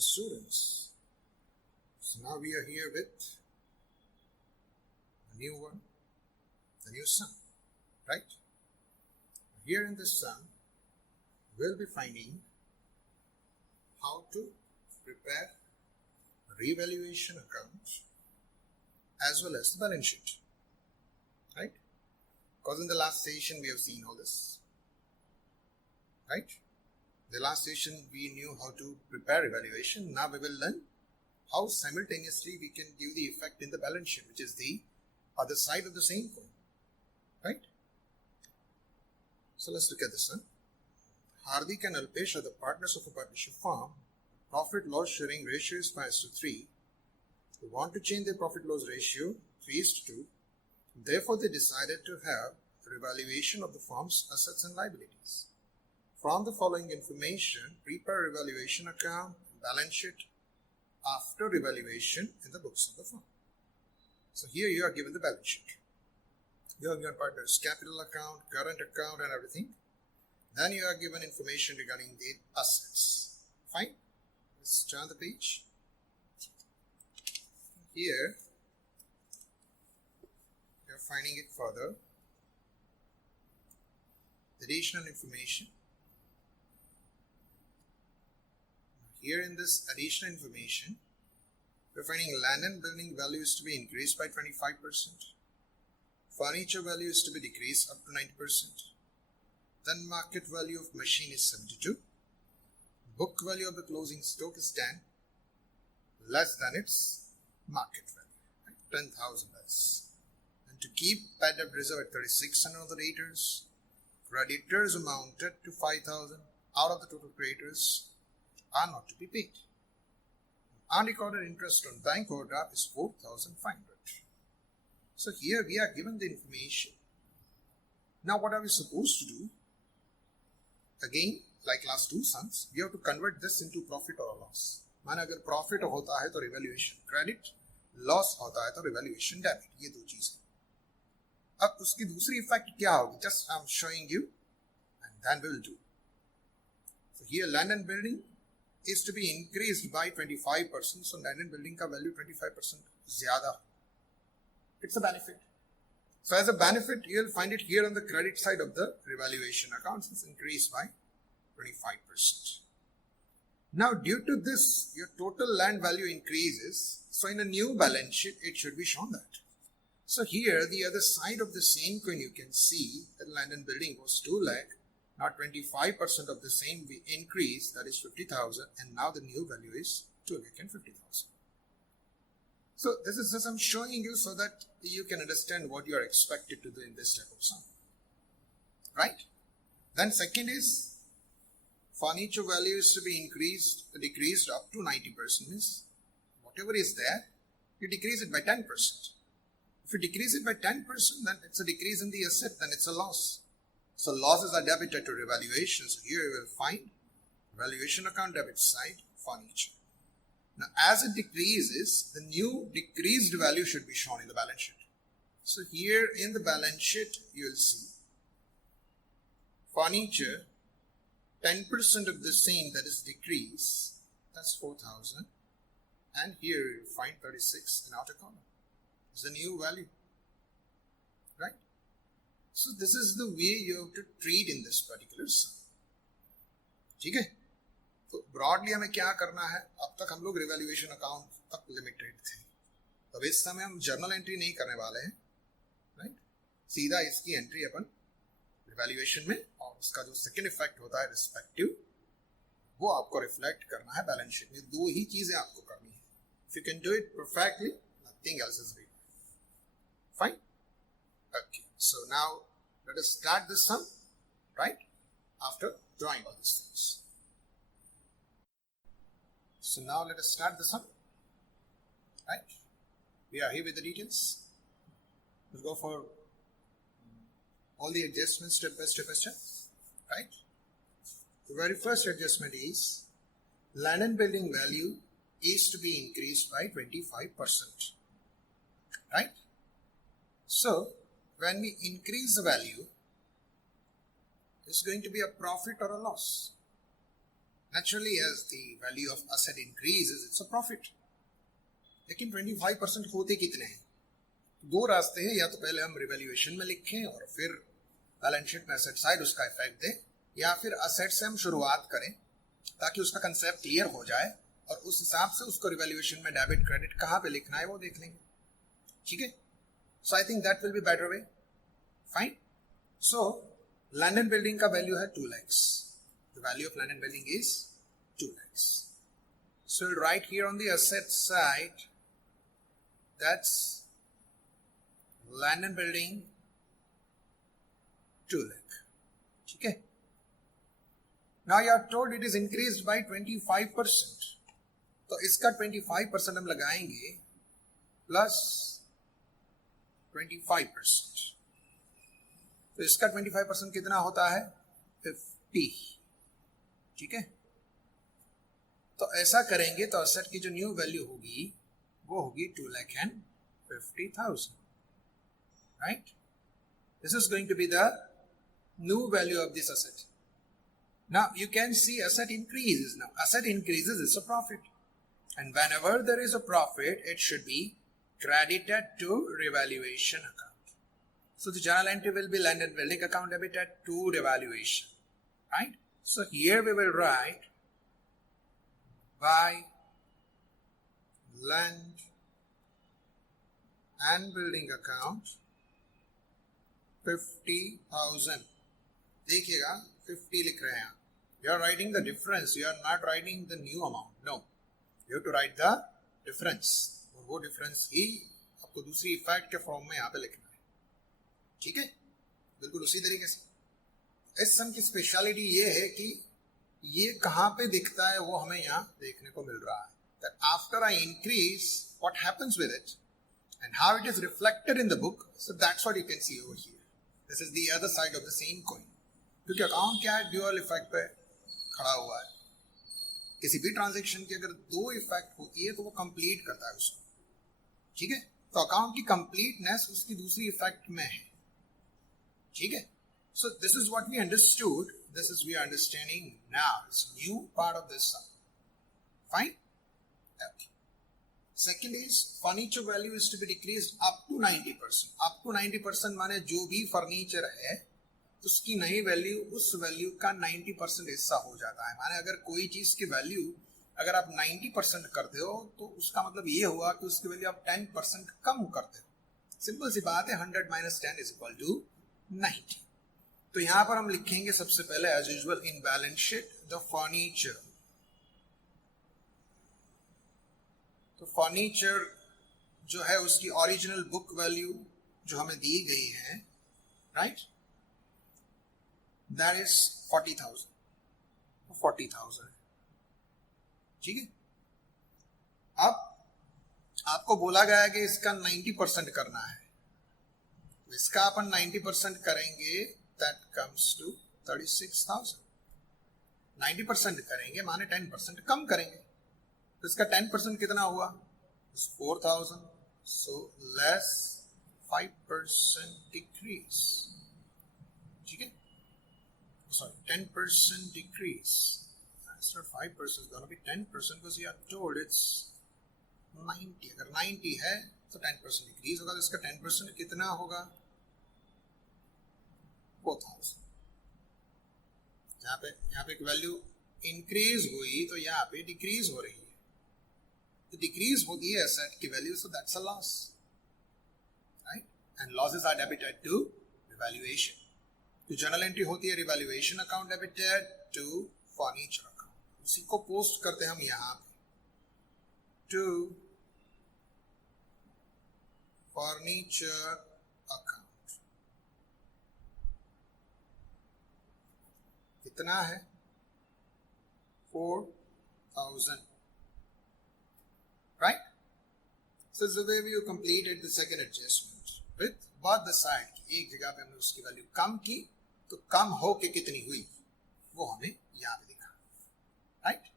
students. So now we are here with a new one, the new sum, right? Here in this sum, we'll be finding how to prepare a revaluation account as well as the balance sheet, right? Because in the last session we have seen all this, right? The last session we knew how to prepare evaluation. Now we will learn how simultaneously we can give the effect in the balance sheet, which is the other side of the same coin, right? So let's look at this one. Hardik and Alpesh are the partners of a partnership firm. Profit-loss sharing ratio is 5:3. They want to change their profit-loss ratio 3:2. Therefore, they decided to have a revaluation of the firm's assets and liabilities. From the following information, prepare revaluation account and balance sheet after revaluation in the books of the firm. So here you are given the balance sheet. You have your partner's capital account, current account and everything. Then you are given information regarding the assets. Fine. Let's turn the page. Here you are finding it further. Additional information. Here in this additional information, we are finding land and building value is to be increased by 25%. Furniture value is to be decreased up to 90%. Then market value of machine is 72. Book value of the closing stock is 10, less than its market value, right? 10,000 less. And to keep bad debt reserve at 3600 of the creditors, creditors amounted to 5,000 out of the total creditors are not to be paid. Unrecorded interest on bank overdraft is 4,500. So here we are given the information. Now what are we supposed to do? Again, like last two sums, we have to convert this into profit or loss. माना अगर profit होता है तो revaluation credit, loss होता है तो revaluation debit. ये दो चीजें. अब उसकी दूसरी effect क्या होगी? Just I'm showing you, and then we will do. So here land and building is to be increased by 25%. So land and building का value 25% ज़्यादा. It's a benefit. So as a benefit, you will find it here on the credit side of the revaluation accounts. It's increased by 25%. Now due to this, your total land value increases. So in a new balance sheet, it should be shown that. So here, the other side of the same coin, you can see that land and building was 2 lakh. Now 25% of the same we increase, that is 50,000, and now the new value is 2 lakh and 50,000. So this is just I'm showing you so that you can understand what you are expected to do in this type of sum, right? Then second is furniture value is to be decreased up to 90%. Means whatever is there, you decrease it by 10%. If you decrease it by 10%, then it's a decrease in the asset, then it's a loss. So losses are debited to revaluation. So here you will find valuation account debit side, furniture. Now as it decreases, the new decreased value should be shown in the balance sheet. So here in the balance sheet, you will see furniture, 10% of the same, that is decrease, that's 4,000. And here you will find 36 in outer column. It's the new value, right? So this is the way you have to treat in this particular sum. ठीक है? तो broadly हमें क्या करना है? अब तक हम लोग रिवैल्यूएशन अकाउंट तक लिमिटेड थे. अब इस समय हम जर्नल एंट्री नहीं करने वाले हैं, राइट? सीधा इसकी एंट्री अपन रिवैल्यूएशन में, और उसका जो सेकंड इफेक्ट होता है रिस्पेक्टिव, वो आपको रिफ्लेक्ट करना है बैलेंस शीट में. दो ही चीजें आपको करनी है. If you can do it perfectly, nothing else is required. Fine? Okay. So now let us start this sum, right? After drawing all these things. So now let us start the sum, right? We are here with the details. We'll go for all the adjustments step by step, right? The very first adjustment is land and building value is to be increased by 25%, right? So when we increase the value, it's going to be a profit or a loss. Naturally, as the value of asset increases, it's a profit. लेकिन 25% होते कितने हैं? दो रास्ते हैं, या तो पहले हम रिवैल्यूएशन में लिखें और फिर बैलेंस शीट में एसेट साइड उसका इफेक्ट दें, या फिर असेट से हम शुरुआत करें ताकि उसका कंसेप्ट क्लियर हो जाए और उस हिसाब से उसको रिवैल्यूएशन में डेबिट क्रेडिट कहाँ पे लिखना है वो देख लेंगे. ठीक है? So I think that will be better way. Fine. So land and building का वैल्यू है 2 lakhs. The value of land and building is 2 lakhs. So we'll write here on the asset side, that's land and building 2 lakh. Okay. Now you are told it is increased by 25%. तो इसका 25% हम लगाएंगे plus 25%. तो इसका 25% कितना होता है? 50. ठीक है? तो ऐसा करेंगे तो असेट की जो न्यू वैल्यू होगी वो होगी 2,50,000. Right? This is going to be the new value of this asset. Now you can see asset increases. Now asset increases is a profit, and whenever there is a profit it should be credited to revaluation account. So the journal entry will be land and building account debited to revaluation. Right? So here we will write by land and building account 50,000. देखिएगा 50 लिख रहे हैं. You are writing the difference. You are not writing the new amount. No. You have to write the difference. और वो difference ही आपको दूसरी effect के form में यहाँ पे लिखना है. ठीक है? बिल्कुल उसी तरीके से. इस सम की स्पेशलिटी ये है कि ये कहाँ पे दिखता है वो हमें यहाँ देखने को मिल रहा है. That after I increase, what happens with it and how it is reflected in the book. So that's what you can see over here. This is the other side of the same coin. क्योंकि account क्या है? Dual effect पे खड़ा हुआ है. किसी भी transaction की अगर दो इफेक्ट होती है तो वो कंप्लीट करता है उसको. ठीक है? तो अकाउंट की कंप्लीटनेस उसकी दूसरी इफेक्ट में है. ठीक है? So this is what we understood. This is we are understanding now. It's a new part of this sum. Fine? Okay. Second is furniture value is to be decreased up to 90%. Up to 90% माने जो भी furniture है उसकी नई value उस value का 90% हिस्सा हो जाता है. माने अगर कोई चीज की वैल्यू अगर आप 90% करते हो तो उसका मतलब ये हुआ कि उसकी वैल्यू आप 10% कम करते हो. सिंपल सी बात है. 100 - 10 is equal to 90. तो यहां पर हम लिखेंगे सबसे पहले as usual in balance sheet the furniture. तो फर्नीचर जो है उसकी ओरिजिनल बुक वैल्यू जो हमें दी गई है, राइट, दैट इज 40,000. 40,000. ठीक है? अब आपको बोला गया है कि इसका 90% करना है. इसका अपन 90% करेंगे, that comes to 36,000. 90% करेंगे माने 10% कम करेंगे. तो इसका 10% कितना हुआ? 4,000. So less 5% decrease. ठीक है? Sorry, 10% decrease. Instead of 5% is going to be 10% because you are told it's 90. अगर 90 है तो 10% डिक्रीज होगा. तो इसका 10% कितना होगा? 4,000. यहाँ पे एक वैल्यू इंक्रीज हुई तो यहाँ पे डिक्रीज हो रही है. तो डिक्रीज होगी है एसेट की value, so that's a loss, right? And losses are debited to revaluation. तो जर्नल एंट्री होती है revaluation account debited to furniture account. उसी को पोस्ट करते हैं हम यहाँ पे टू फर्नीचर अकाउंट. कितना है? 4,000. Right? So this is the way we completed the second adjustment with both the side. एक जगह पे हमने उसकी वैल्यू कम की तो कम हो के कितनी हुई वो हमें याद लिखा. Right?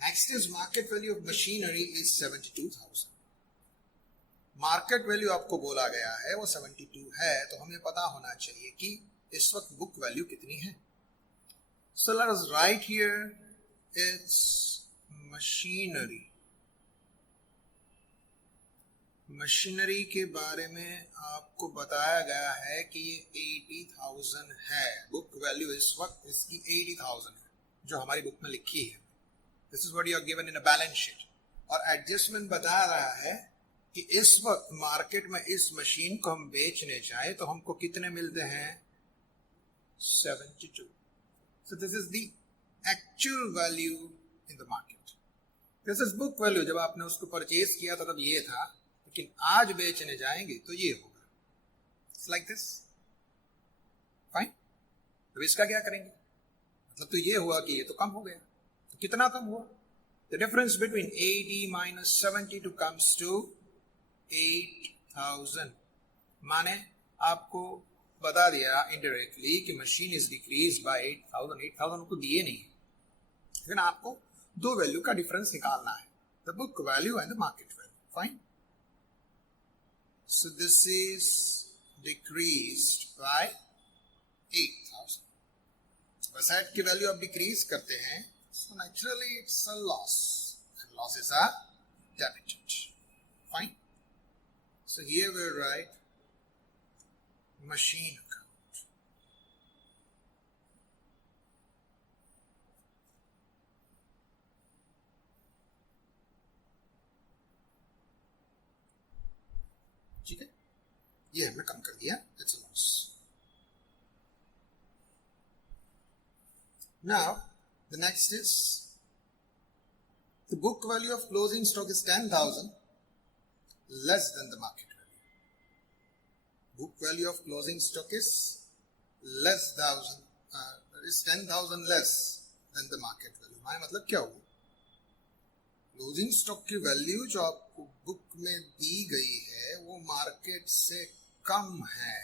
Next is market value of machinery is 72,000. Market value आपको बोला गया है वो 72 है, तो हमें पता होना चाहिए कि इस वक्त बुक वैल्यू कितनी है. So let us write here it's machinery. Machinery के बारे में आपको बताया गया है कि ये 80,000 है. बुक वैल्यू इस वक्त इसकी 80,000 है जो हमारी बुक में लिखी है. This is what you are given in a balance sheet. और एडजस्टमेंट बता रहा है कि इस वक्त मार्केट में इस मशीन को हम बेचने चाहे तो हमको कितने मिलते हैं? 72. So this is the actual value in the market. This is book value. जब आपने उसको परचेज किया था तब ये था, लेकिन आज बेचने जाएंगे तो ये होगा. It's like this. Fine. तो इसका क्या करेंगे? मतलब तो ये हुआ कि ये तो कम हो गया. तो कितना कम हुआ? The difference between 80 minus 72 comes to 8,000. माने आपको बता दिया इनडायरेक्टली कि मशीन इज डिक्रीज बाय 8,000. 8,000 को दिए नहीं, लेकिन आपको दो वैल्यू का डिफरेंस निकालना है, the book value and the market value. Fine. So this is decreased by 8,000. बस एट की वैल्यू आप डिक्रीज करते हैं, so naturally it's a loss and losses are debited. Fine. So here we write machine account. ठीक है, ये हमने कम कर दिया. It's a loss. Now the next is the book value of closing stock is 10,000 less than the market. Book value of closing stock is is 10,000 less than the market value. My मतलब क्या हुआ? Closing stock की value जो आपको book में दी गई है वो मार्केट से कम है.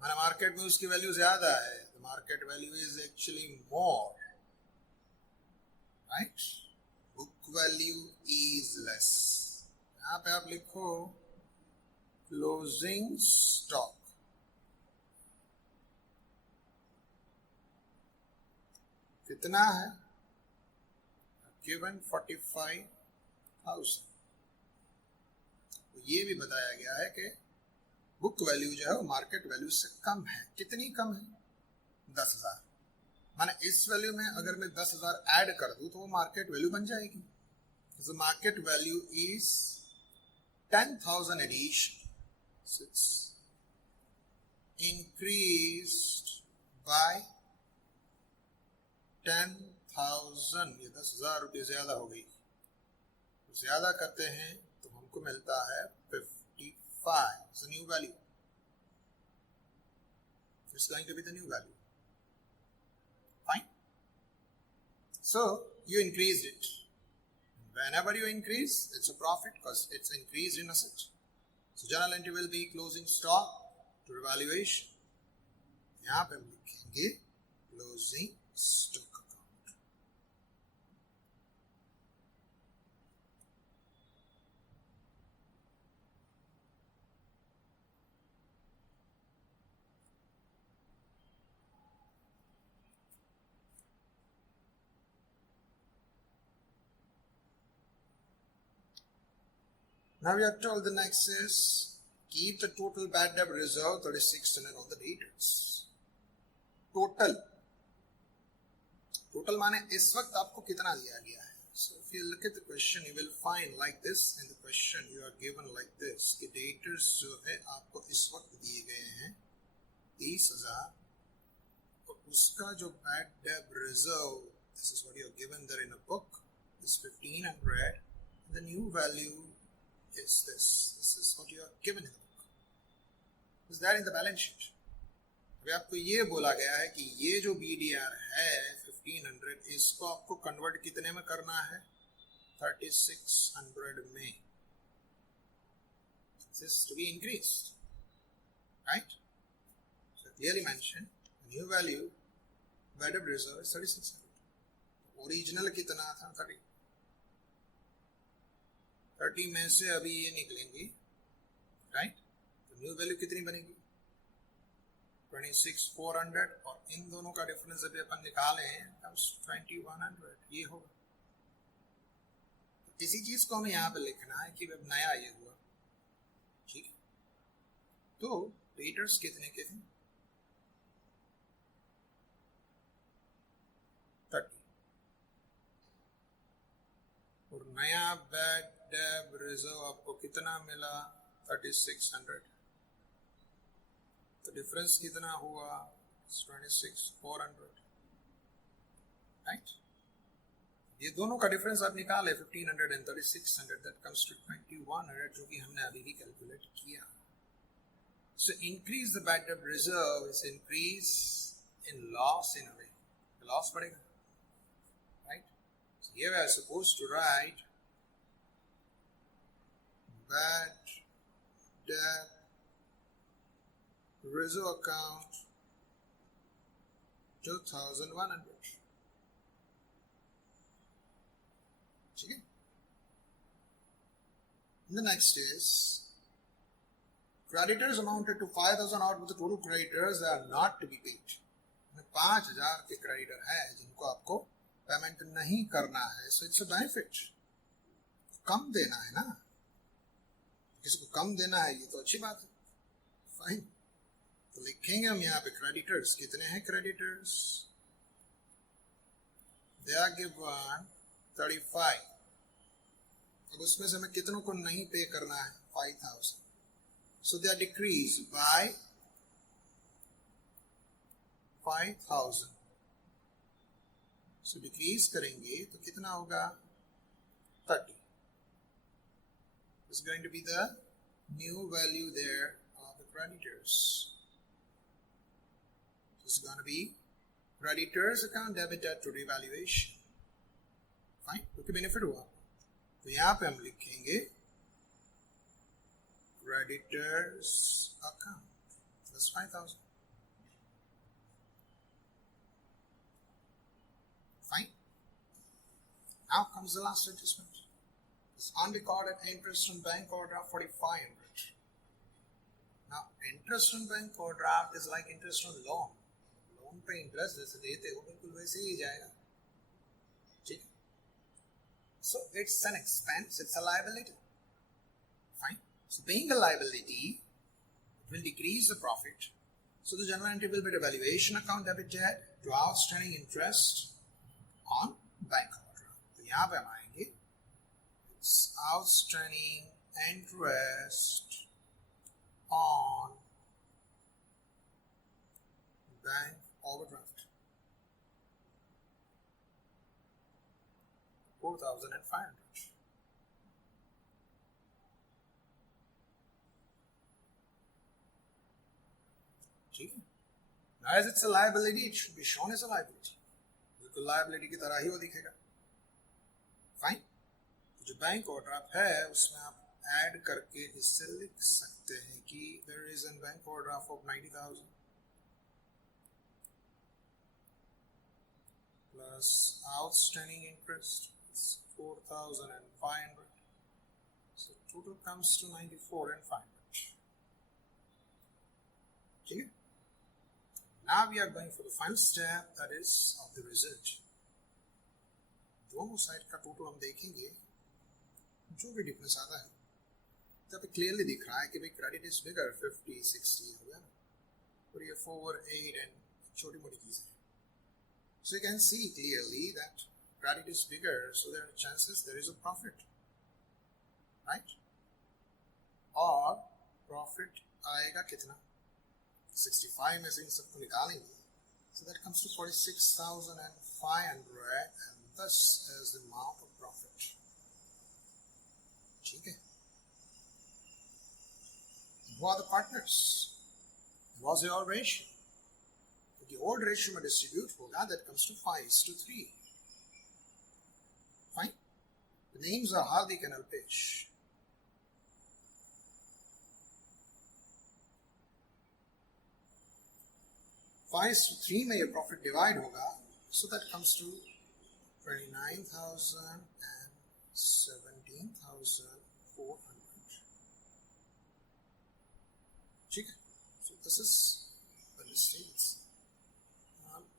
माना मार्केट में उसकी वैल्यू ज्यादा है. The market value is actually more, right? Book value is less. यहाँ पे आप लिखो closing stock. कितना है? given 45,000. तो ये भी बताया गया है कि बुक वैल्यू जो है वो मार्केट वैल्यू से कम है. कितनी कम है? 10,000. माने इस वैल्यू में अगर मैं 10,000 ऐड कर दूं तो वो मार्केट वैल्यू बन जाएगी. So market value is 10,000 addition. So it's increased by 10,000. ये 10,000 रुपये ज्यादा हो गई. तो ज्यादा करते हैं तो हमको मिलता है 55. It's a new value. It's going to be the new value. Fine. So you increased it. Whenever you increase, it's a profit because it's increased in asset. So journal entry will be closing stock to revaluation. यहाँ पे हम लिखेंगे closing stock account. Now we are told the next is keep the total bad debt reserve 3,600 on the debtors. Total माने इस वक्त आपको कितना दिया गया है. So if you look at the question, you will find like this. In the question you are given like this कि debtors जो है आपको इस वक्त दिए गए हैं 30,000. और उसका जो bad debt reserve, this is what you are given there in a book, is 1,500. The new value is this. This is what you are given in the book. Is that in the balance sheet? अभी आपको ये बोला गया है कि ये जो BDR है 1,500, इसको आपको कन्वर्ट कितने में करना है? 3,600 में. This is to be increased, right? So clearly mentioned, new value bad debt reserve is 3,600. Original कितना था? 30 में से अभी ये निकलेंगी, राइट? तो न्यू वैल्यू कितनी बनेगी? 26,400 और इन दोनों का डिफरेंस अभी अपन निकाले हैं 2,100, ये होगा। इसी चीज को हमें यहाँ पे लिखना है कि अब नया ये हुआ, ठीक है। तो डेटर्स कितने के थे? 30 और नया बैड डेब रिजर्व आपको कितना मिला? 3,600। तो डिफरेंस कितना हुआ? 26,400, राइट। ये दोनों का डिफरेंस आप निकाले 1,500 and 3,600, दैट कम्स टू 2,100, जो कि हमने अभी भी कैलकुलेट किया। So increase the bad debt reserve is increase in loss in a way. The loss बढ़ेगा, right? So here we are supposed to write bad debt reserve account 2,100. ठीक है? The next is creditors amounted to 5,000 out of the total creditors that are not to be paid. 5,000 के creditor है जिनको आपको payment नहीं करना है, so it's a benefit. कम देना है ना, किसी को कम देना है, ये तो अच्छी बात है, फाइन। तो लिखेंगे हम यहाँ पे क्रेडिटर्स कितने हैं? Creditors they are given 35। अब उसमें से हमें कितनों को नहीं पे करना है? 5,000। So they are decreased by 5,000. So decrease करेंगे तो कितना होगा? 30. This is going to be the new value there of the creditors. This is going to be creditors account debited to revaluation. Fine, क्योंकि बेनिफिट हुआ। तो यहाँ पे हम लिखेंगे creditors account. That's 5,000. Fine. Now comes the last adjustment. This unrecorded interest on bank overdraft 4,500. Now interest on bank overdraft is like interest on loan. Loan पे interest जैसे देते हो बिल्कुल वैसे ही जाएगा, ठीक है? So it's an expense, it's a liability. Fine. So being a liability, it will decrease the profit. So the general entry will be the valuation account debited to outstanding interest on bank overdraft. तो यहाँ पे हम आएंगे, it's outstanding interest on bank overdraft 4,500. As it's a liability, it should be shown as a liability. बिल्कुल liability की तरह ही वो दिखेगा। Fine. तो जो बैंक ओवरड्राफ्ट है उसमें आप ऐड करके इससे लिख सकते हैं कि there is a bank overdraft of 90,000 plus outstanding interest is 4,500. So total comes to 94,500. ठीक है? Now we are going for the final step, that is of the result. दोनों साइड का टोटल हम देखेंगे, जो भी डिफरेंस आता है तो पे क्लियरली दिख रहा है कि भाई क्रेडिट इज बिगर 50, 60 हो गया ना, और ये 4, 8 एंड छोटी मोटी चीजें। So you can see clearly that credit is bigger, so there are chances there is a profit, right? और profit आएगा कितना? 65 में से इन सबको निकालेंगे, so that comes to 46,500, and this is the amount of profit. ठीक है? Who are the partners? What was the old ratio? The old ratio में distribute होगा, that comes to 5:3. Fine. The names are Hardik and Alpesh. 5:3 में ये profit divide होगा, so that comes to 29,000 and 17,400. ठीक है? So this is the sales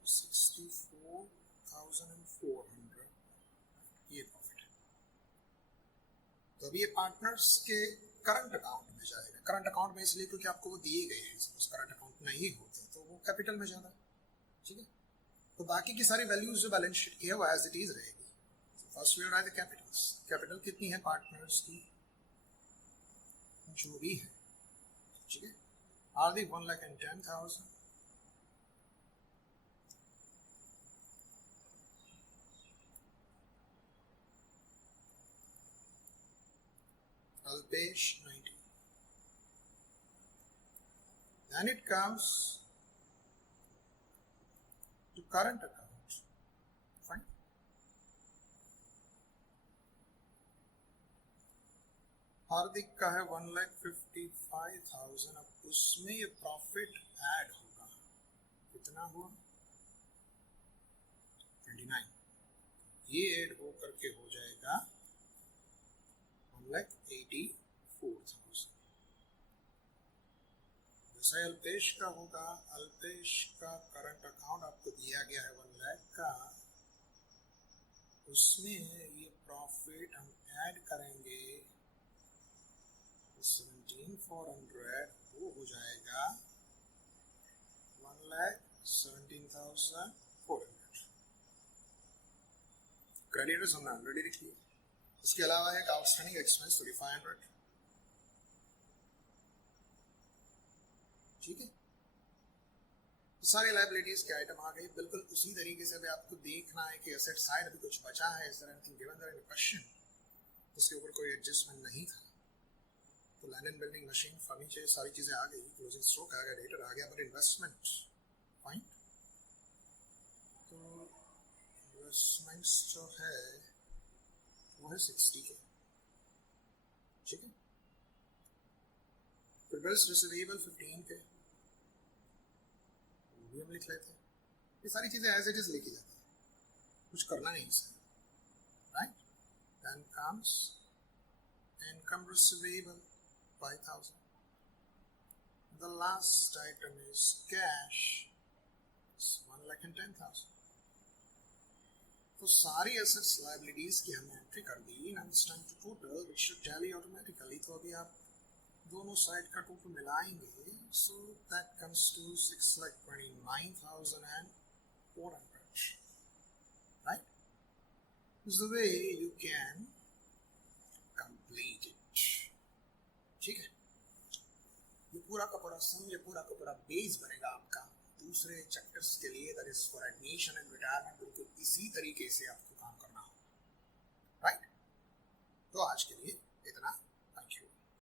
64,400 ये profit है। तो अब ये पार्टनर्स के करंट अकाउंट में जाएगा। करंट अकाउंट में इसलिए क्योंकि आपको वो दिए गए हैं, उस करंट अकाउंट नहीं होते तो वो कैपिटल में जाता है, ठीक है। तो बाकी की सारी वैल्यूज जो बैलेंस शीट की है वो एज इट इज रहेगी। First we write the capitals. Capital कितनी है पार्टनर्स की, जो भी है, ठीक है। Are the 1,10,000। Alpesh 90. Then it comes to current account. Fine. हार्दिक का है 1,55,000। अब उसमें ये प्रॉफिट ऐड होगा, कितना हुआ 29। ये ऐड हो करके हो जाएगा 1,84,000। जैसा अल्पेश का होगा, अल्पेश का करंट अकाउंट आपको दिया गया है 1 लाख का, उसमें ये प्रॉफिट हम ऐड करेंगे 17,400, वो हो जाएगा 1,17,400। क्रेडिटर्स हमने ऑलरेडी लिख लिया। इसके अलावा एक आउटस्टैंडिंग एक्सपेंस 3,500, ठीक है। सारी लायबिलिटीज के आइटम आ गए। बिल्कुल उसी तरीके से भी आपको देखना है कि एसेट साइड अभी कुछ बचा है, इस तरह anything given there in question, उसके ऊपर कोई एडजस्टमेंट नहीं था। तो land and building, machine, furniture, सारी चीजें आ गई, क्लोजिंग स्टॉक आ गया, डेटर आ गया, बट इन्वेस्टमेंट फाइन। तो इन्वेस्टमेंट्स जो है वो है 60 के, ठीक है। फिर बिल्स रिसीवेबल 15 के, वो भी हम लिख लेते हैं। ये सारी चीजें एज इट इज लिखी जाती है, कुछ करना नहीं इससे, right. Then comes income receivable 5,000. The last item is cash, 1,10,000. तो सारी एसेट्स लायबिलिटीज की हमने एंट्री कर दी। Now it's time to total, which should tally automatically. तो अभी आप दोनों साइड का टोटल मिलाएंगे, so that comes to 6,29,400, right. This is the way you can complete it, ठीक है। ये पूरा का पूरा सम, ये पूरा का पूरा बेस बनेगा आपका दूसरे चैप्टर्स के लिए, that is for admission and retirement. बिल्कुल इसी तरीके से आपको काम करना होगा, राइट। तो आज के लिए